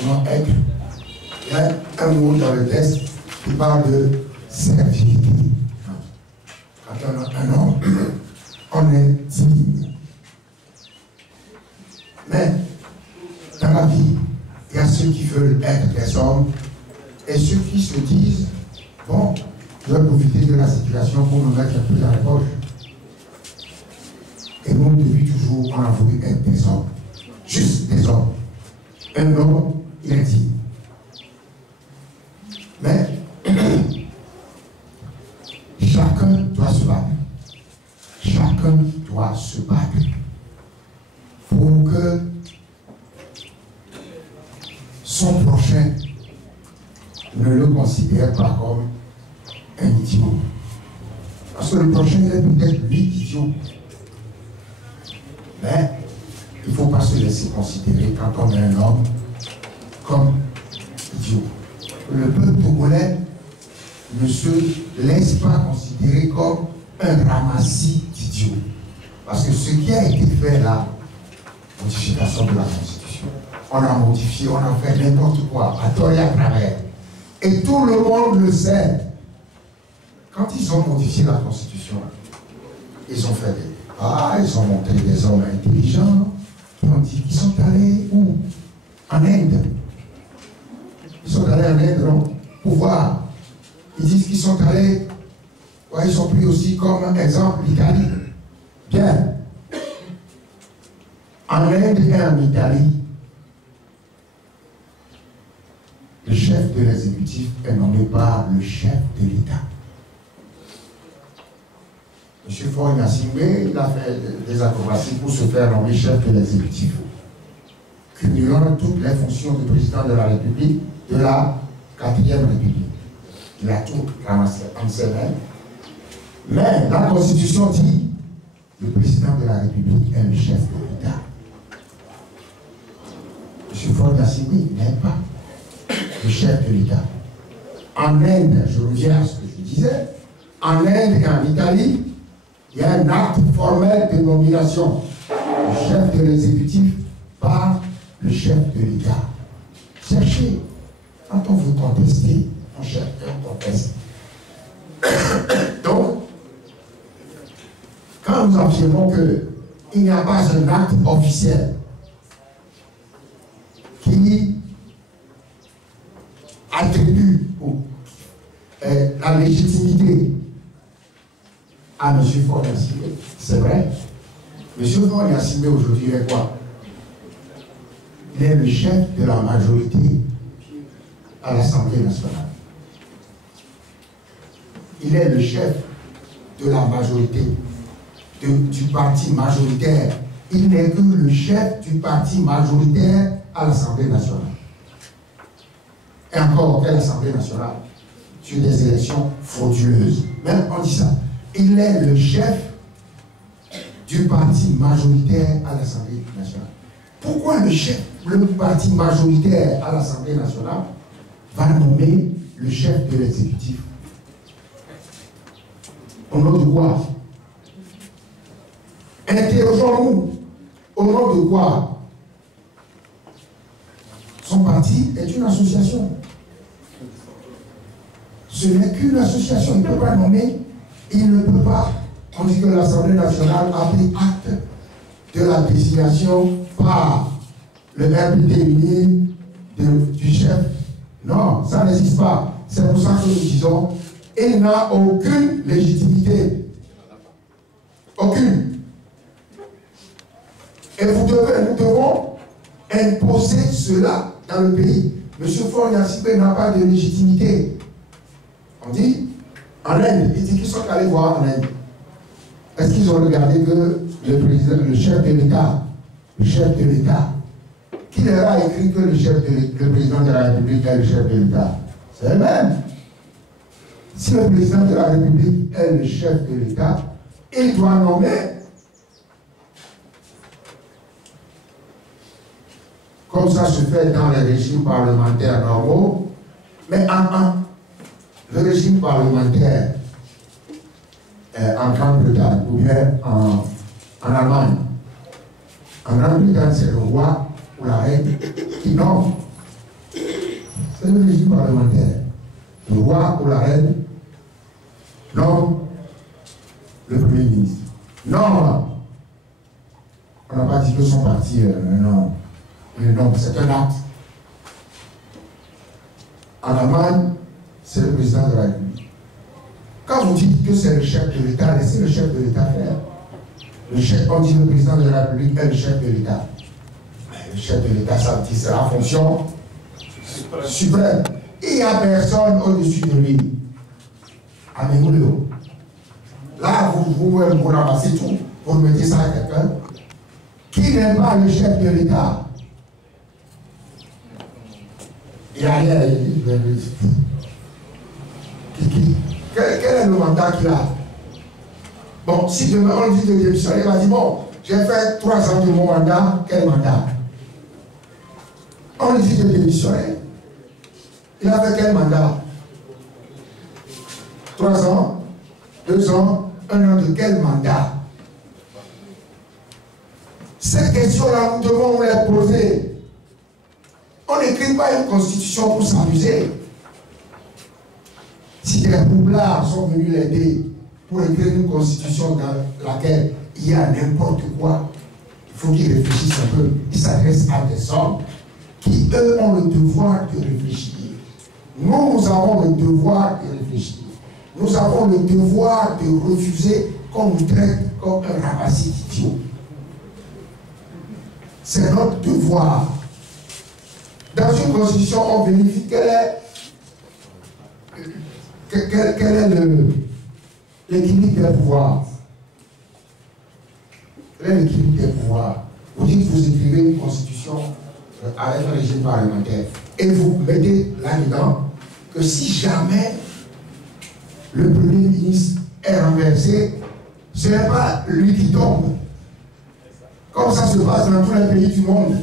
comment être. Il y a un mot dans le texte qui parle de servilité. Quand on a un homme, on est digne. Mais dans la vie, il y a ceux qui veulent être des hommes et ceux qui se disent, bon, je vais profiter de la situation pour nous mettre un peu dans les poches. Et nous, depuis toujours, on a voulu être des hommes. Juste des hommes. Un homme, il est digne. Mais chacun doit se battre. Chacun doit se battre pour que son prochain ne le considère pas comme un idiot. Parce que le prochain est peut-être lui idiot. Mais il ne faut pas se laisser considérer quand on est un homme comme idiot. Le peuple togolais ne se laisse pas considérer comme un ramassis d'idiots. Parce que ce qui a été fait là, modification de la Constitution, on a modifié, on a fait n'importe quoi, à tort et à travers. Et tout le monde le sait. Quand ils ont modifié la Constitution, ils ont fait des débats, ils ont montré des hommes intelligents qui ont dit qu'ils sont allés où? En Inde. Ils sont allés en Inde, non? Pour voir. Ils disent qu'ils sont allés, ouais, ils sont pris aussi comme exemple l'Italie. Bien. En Inde et en Italie, le chef de l'exécutif est nommé par le chef de l'État. M. Faure Gnassingbé, il a fait des acrobaties pour se faire nommer chef de l'exécutif, cumulant toutes les fonctions de président de la République de la 4e République. Il a tout ramassé en ses mains. Mais la Constitution dit le président de la République est le chef de l'État. M. Faure Gnassingbé n'est pas le chef de l'État. En Inde, je reviens à ce que je disais, en Inde et en Italie, il y a un acte formel de nomination du chef de l'exécutif par le chef de l'État. Cherchez. Quand on veut contester, on cherche, on conteste. Donc, quand nous affirmons qu'il n'y a pas un acte officiel qui attribue la légitimité à M. Faure Gnassingbé, c'est vrai. M. Faure Gnassingbé aujourd'hui est quoi? Il est le chef de la majorité à l'Assemblée nationale. Il est le chef de la majorité, du parti majoritaire. Il n'est que le chef du parti majoritaire à l'Assemblée nationale. Et encore, quelle Assemblée nationale? Sur des élections frauduleuses. Même on dit ça. Il est le chef du parti majoritaire à l'Assemblée nationale. Pourquoi le parti majoritaire à l'Assemblée nationale va nommer le chef de l'exécutif? Au nom de quoi? Interrogeons-nous. Au nom de quoi? Son parti est une association. Ce n'est qu'une association. Il ne peut pas nommer. Il ne peut pas. On dit que l'Assemblée nationale a pris acte de la désignation par le RPT uni du chef. Non, ça n'existe pas. C'est pour ça que nous disons, il n'a aucune légitimité. Aucune. Et nous devons imposer cela dans le pays. M. Faure Gnassingbé n'a pas de légitimité. On dit, en Inde, il dit qu'ils sont allés voir en Inde. Est-ce qu'ils ont regardé que le chef de l'État, qui leur a écrit que le président de la République est le chef de l'État? C'est le même. Si le président de la République est le chef de l'État, il doit nommer, comme ça se fait dans les régimes parlementaires normaux, mais le régime parlementaire en Grande-Bretagne ou bien en Allemagne. En Grande-Bretagne, c'est le roi ou la reine qui nomme. C'est le régime parlementaire. Le roi ou la reine nomme le Premier ministre. Non, on n'a pas dit que son parti, non. Non, c'est un acte. En Allemagne, c'est le président de la République. Quand vous dites que c'est le chef de l'État, laissez le chef de l'État faire. Le chef, on dit le président de la République est le chef de l'État. Le chef de l'État, ça dit c'est la fonction suprême. Il n'y a personne au-dessus de lui. Amenez-le. Là, vous ramassez tout, vous mettez ça à quelqu'un qui n'est pas le chef de l'État. Il n'y a rien. Quel est le mandat qu'il a? Bon, si demain on dit de démissionner, il va dire bon, j'ai fait 3 ans de mon mandat, quel mandat? On lui dit de démissionner. Il a fait quel mandat? 3 ans, 2 ans, 1 an de quel mandat? Ces questions-là, nous devons nous les poser. On n'écrit pas une constitution pour s'amuser. Si des roublards sont venus l'aider pour écrire une constitution dans laquelle il y a n'importe quoi, il faut qu'ils réfléchissent un peu. Ils s'adressent à des hommes qui, eux, ont le devoir de réfléchir. Nous avons le devoir de réfléchir. Nous avons le devoir de refuser qu'on nous traite comme un ramassis d'idiot. C'est notre devoir. Dans une constitution, on vérifie quel est l'équilibre des pouvoirs. Quel est l'équilibre des pouvoirs? Vous dites que vous écrivez une constitution avec un régime parlementaire et vous mettez là-dedans que si jamais le Premier ministre est renversé, ce n'est pas lui qui tombe. Comme ça se passe dans tous les pays du monde.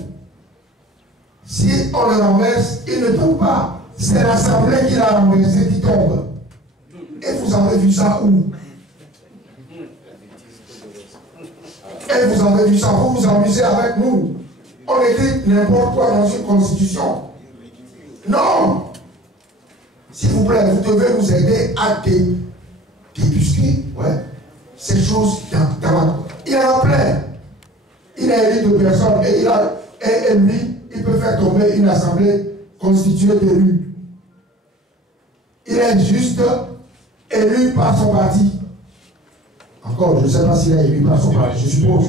Si on le renverse, il ne tombe pas. C'est l'Assemblée qui l'a renversé qui tombe. Et vous avez vu ça où? Et vous avez vu ça, vous vous amusez avec nous. On écrit n'importe quoi dans une constitution. Non! S'il vous plaît, vous devez nous aider à débusquer ces choses dans il y en a plein. Il a élu de personnes et lui, il peut faire tomber une assemblée constituée d'élus. Il est juste élu par son parti. Encore, je ne sais pas s'il est élu par son parti, je suppose.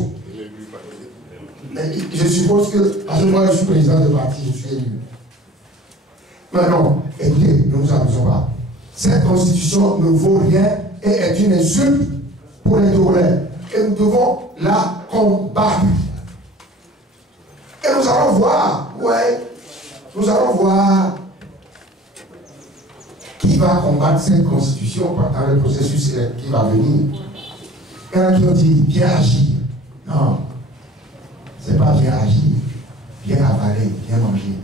Mais je suppose que, à ce moment, je suis président de parti, je suis élu. Mais non, écoutez, ne nous amusons pas. Cette constitution ne vaut rien et est une insulte pour les Togolais. Et nous devons la combattre. Et nous allons voir, nous allons voir qui va combattre cette constitution pendant le processus qui va venir. Il y en a qui ont dit bien agir. Non, ce n'est pas bien agir, bien avaler, bien manger.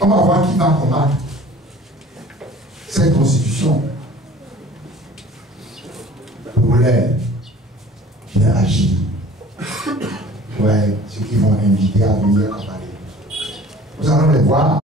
On va voir qui va combattre cette constitution pour les bien agir. Ceux qui vont inviter à venir avaler. Nous allons les voir.